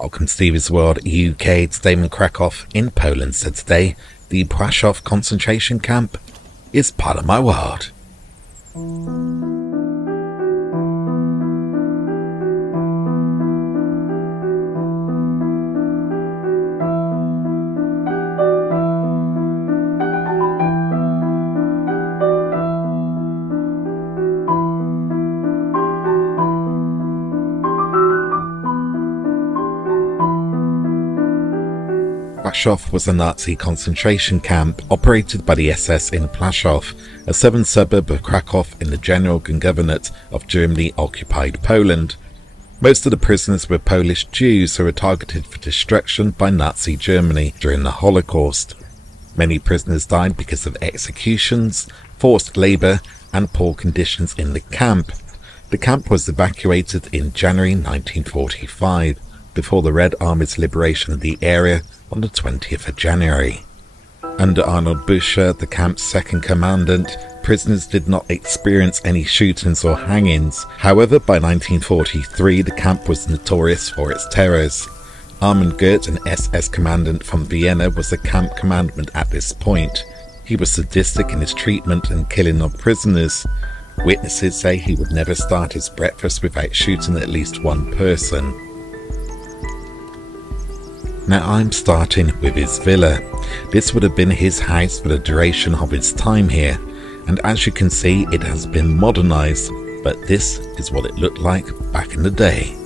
Welcome to TV's World UK. Today in Krakow in Poland. So today, the Plaszow concentration camp is part of my world. Plaszow was a Nazi concentration camp operated by the SS in Plaszow, a southern suburb of Krakow in the general governorate of Germany-occupied Poland. Most of the prisoners were Polish Jews who were targeted for destruction by Nazi Germany during the Holocaust. Many prisoners died because of executions, forced labour and poor conditions in the camp. The camp was evacuated in January 1945, before the Red Army's liberation of the area on the 20th of January. Under Arnold Büscher, the camp's second commandant, prisoners did not experience any shootings or hangings. However, by 1943, the camp was notorious for its terrors. Amon Göth, an SS commandant from Vienna, was the camp commandant at this point. He was sadistic in his treatment and killing of prisoners. Witnesses say he would never start his breakfast without shooting at least one person. Now I'm starting with his villa. This would have been his house for the duration of his time here, and as you can see it has been modernised, but this is what it looked like back in the day.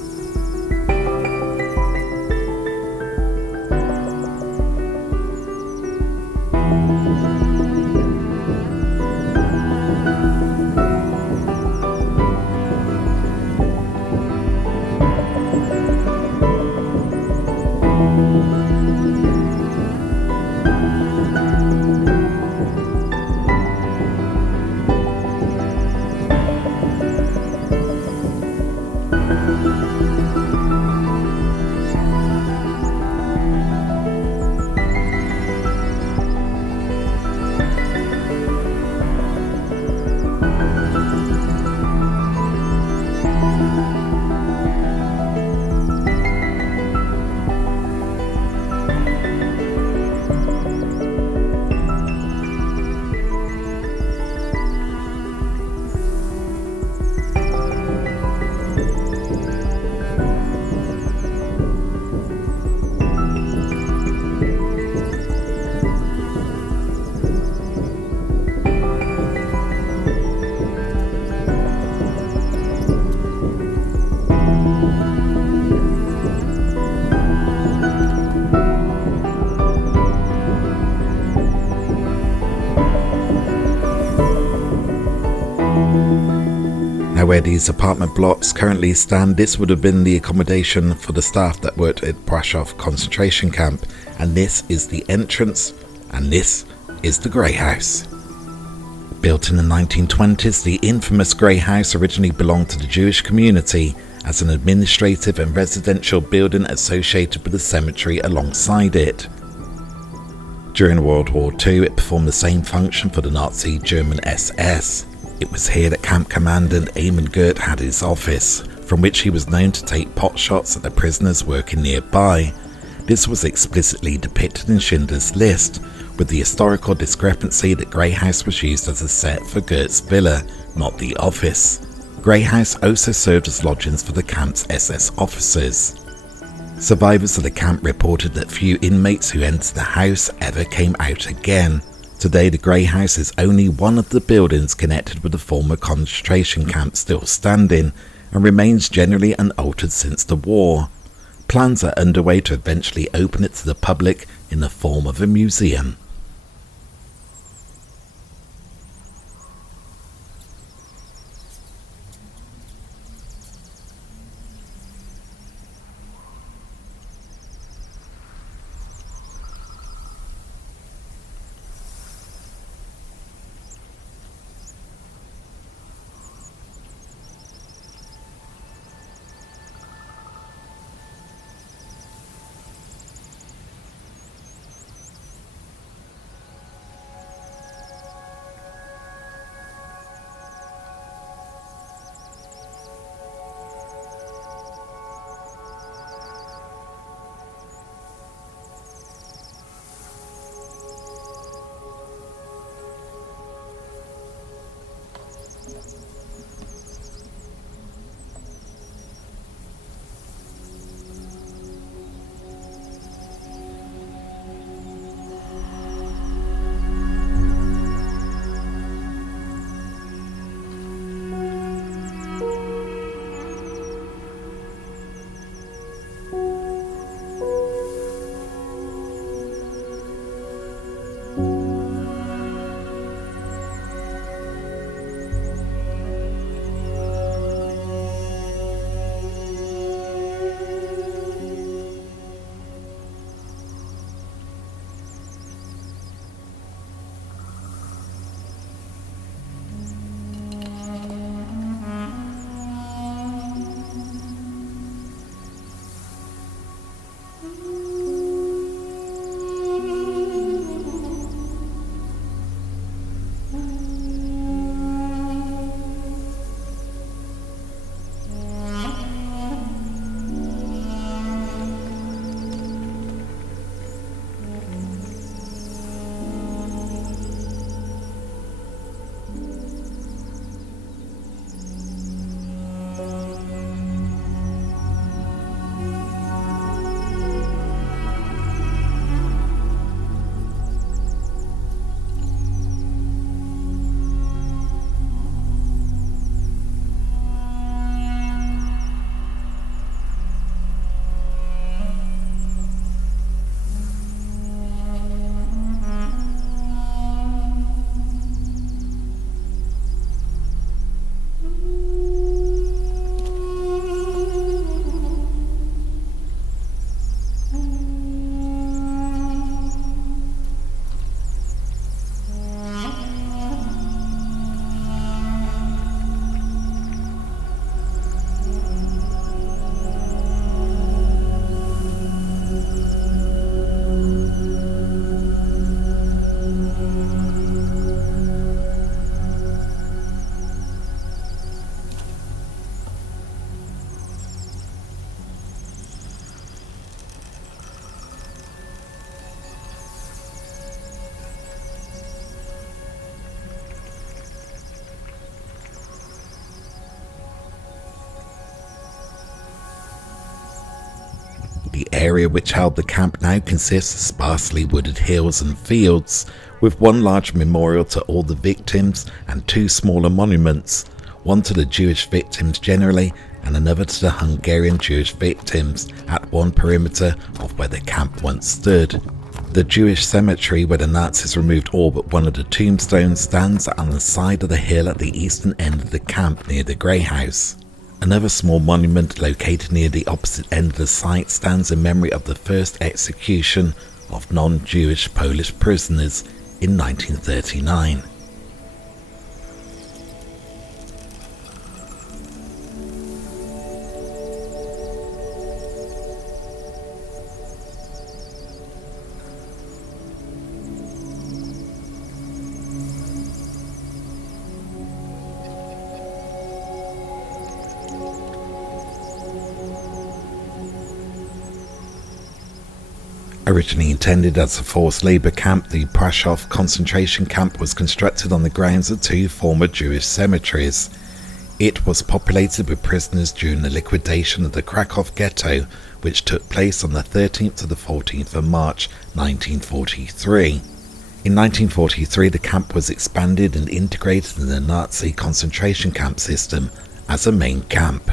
Where these apartment blocks currently stand, this would have been the accommodation for the staff that worked at Plaszow concentration camp, and this is the entrance, and this is the Grey House. Built in the 1920s, the infamous Grey House originally belonged to the Jewish community as an administrative and residential building associated with the cemetery alongside it. During World War II, it performed the same function for the Nazi German SS. It was here that Camp Commandant Amon Göth had his office, from which he was known to take pot shots at the prisoners working nearby. This was explicitly depicted in Schindler's List, with the historical discrepancy that Grey House was used as a set for Göth's villa, not the office. Grey House also served as lodgings for the camp's SS officers. Survivors of the camp reported that few inmates who entered the house ever came out again. Today, the Grey House is only one of the buildings connected with the former concentration camp still standing, and remains generally unaltered since the war. Plans are underway to eventually open it to the public in the form of a museum. The area which held the camp now consists of sparsely wooded hills and fields, with one large memorial to all the victims and two smaller monuments, one to the Jewish victims generally and another to the Hungarian Jewish victims at one perimeter of where the camp once stood. The Jewish cemetery, where the Nazis removed all but one of the tombstones, stands on the side of the hill at the eastern end of the camp near the Grey House. Another small monument located near the opposite end of the site stands in memory of the first execution of non-Jewish Polish prisoners in 1939. Originally intended as a forced labour camp, the Plaszow concentration camp was constructed on the grounds of two former Jewish cemeteries. It was populated with prisoners during the liquidation of the Krakow Ghetto, which took place on the 13th to the 14th of March 1943. In 1943, the camp was expanded and integrated in the Nazi concentration camp system as a main camp.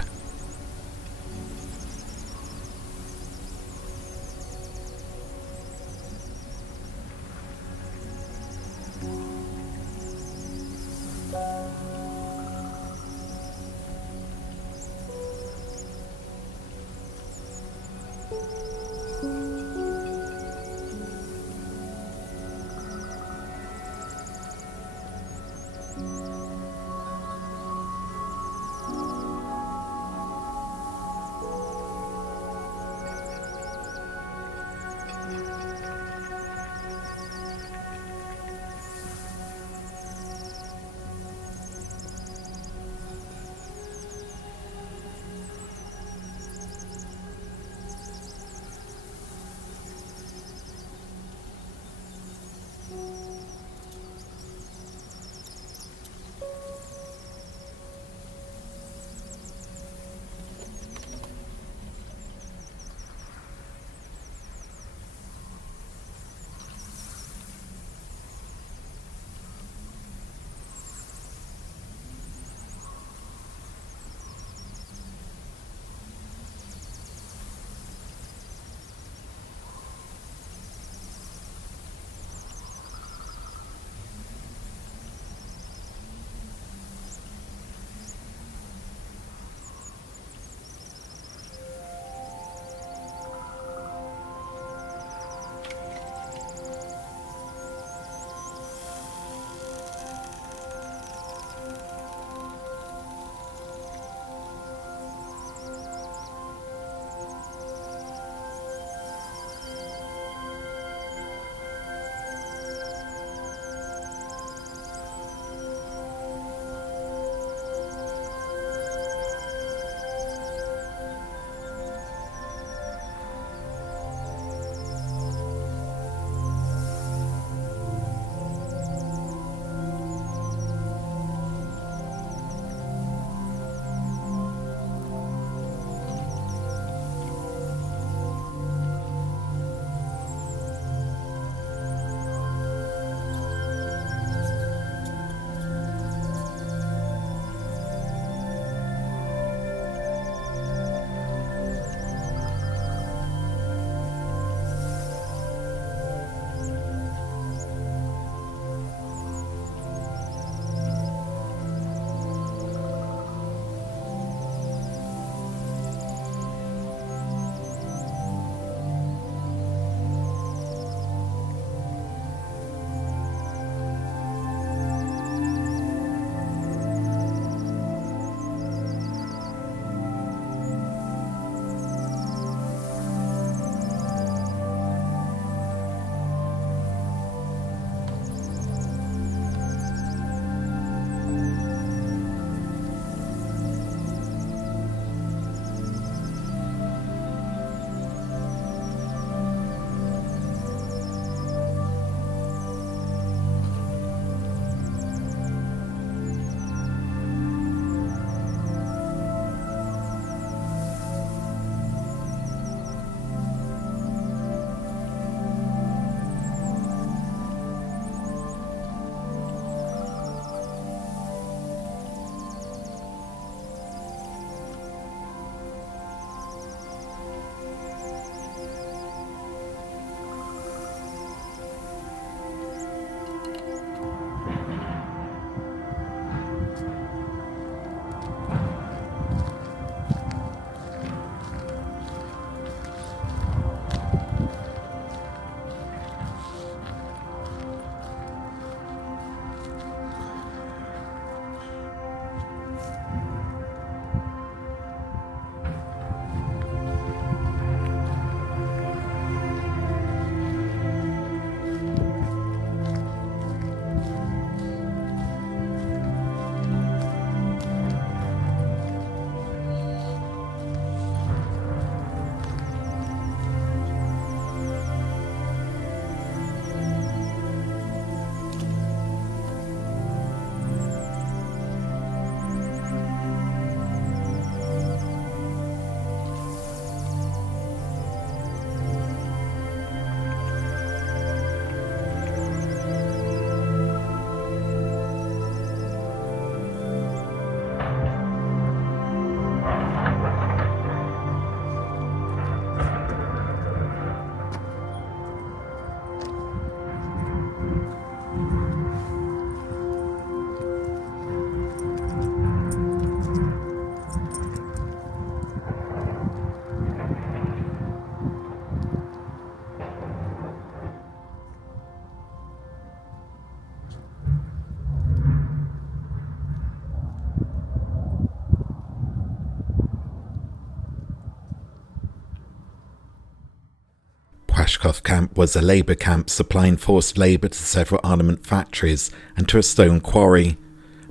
Plaszow camp was a labour camp supplying forced labour to several armament factories and to a stone quarry.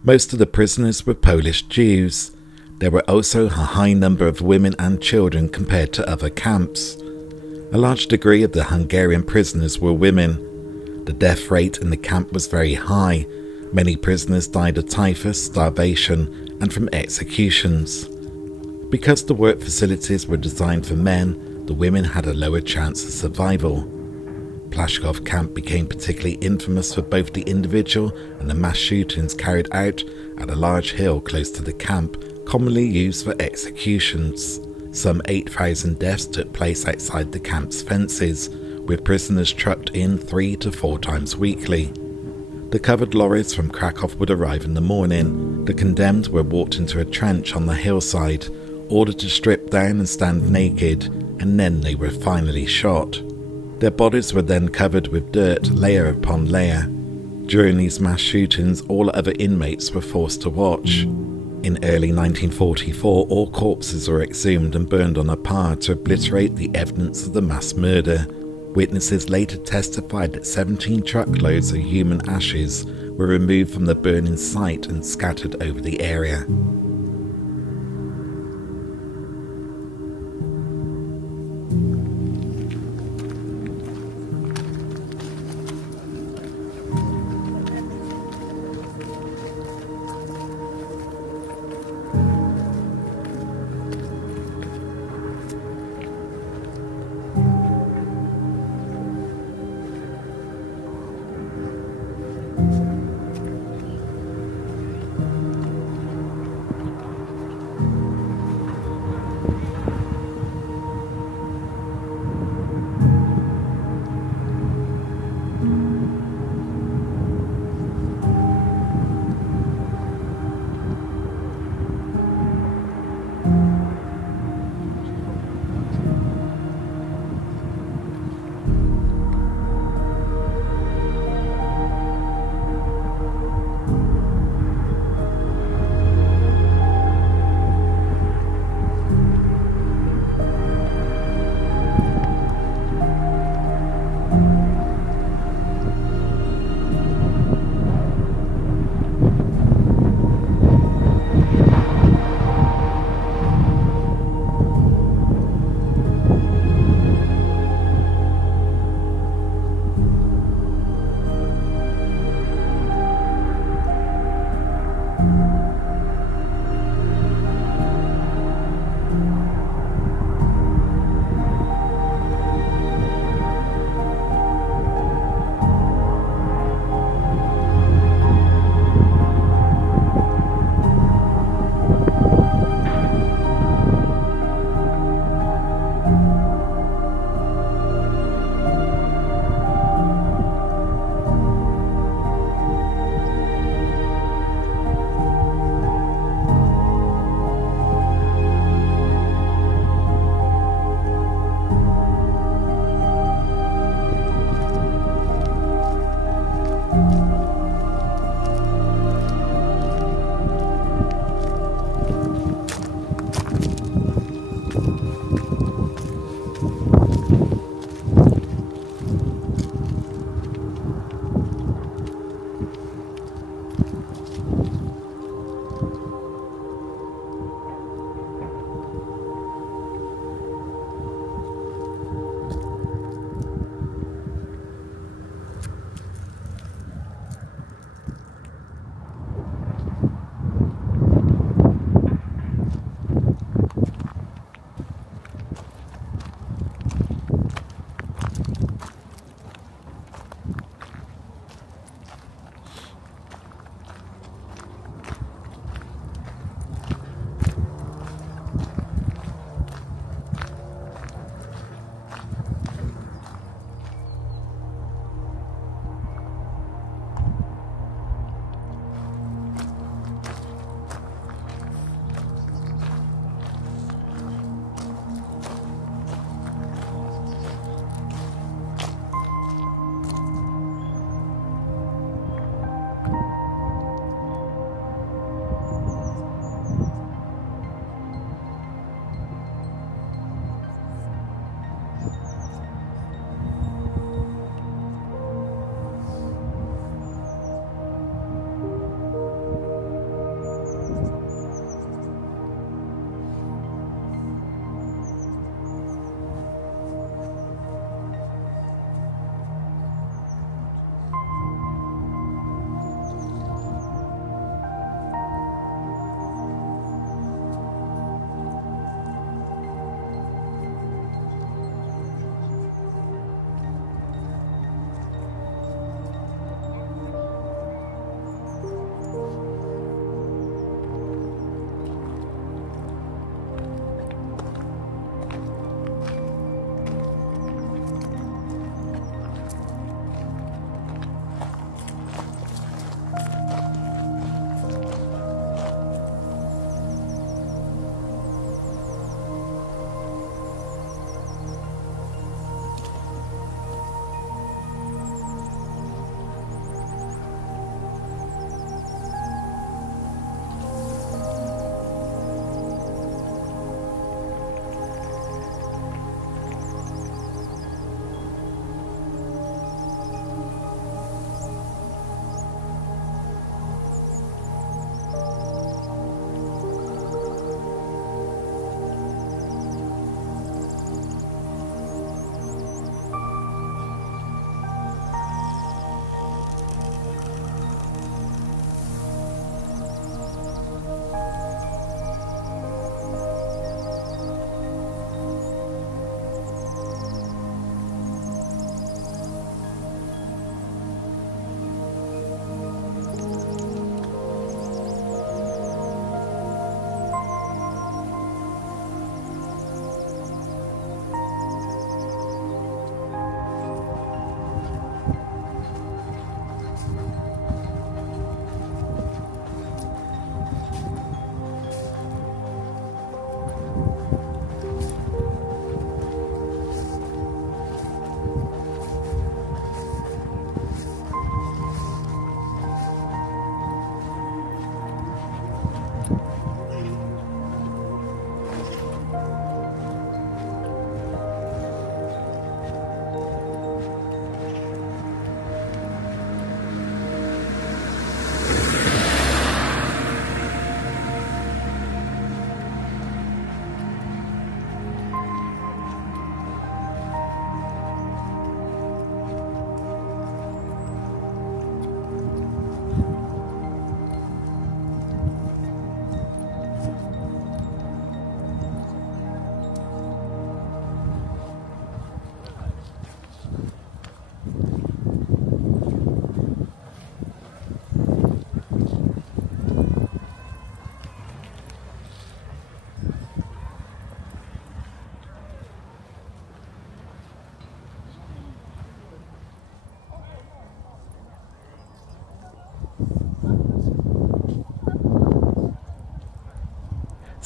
Most of the prisoners were Polish Jews. There were also a high number of women and children compared to other camps. A large degree of the Hungarian prisoners were women. The death rate in the camp was very high. Many prisoners died of typhus, starvation, and from executions. Because the work facilities were designed for men, the women had a lower chance of survival. Plaszow camp became particularly infamous for both the individual and the mass shootings carried out at a large hill close to the camp, commonly used for executions. Some 8,000 deaths took place outside the camp's fences, with prisoners trucked in 3 to 4 times weekly. The covered lorries from Krakow would arrive in the morning. The condemned were walked into a trench on the hillside, ordered to strip down and stand naked, and then they were finally shot. Their bodies were then covered with dirt, layer upon layer. During these mass shootings, all other inmates were forced to watch. In early 1944, all corpses were exhumed and burned on a pyre to obliterate the evidence of the mass murder. Witnesses later testified that 17 truckloads of human ashes were removed from the burning site and scattered over the area.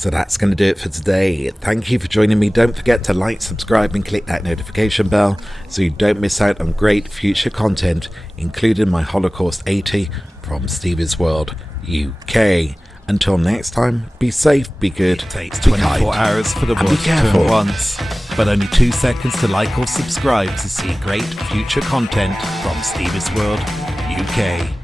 So that's going to do it for today. Thank you for joining me. Don't forget to like, subscribe and click that notification bell so you don't miss out on great future content, including my Holocaust 80 from Stevie's World UK. Until next time, be safe, be good, It takes be 24 kind, hours for the and world be to turn careful. once, but only 2 seconds to like or subscribe to see great future content from Stevie's World UK.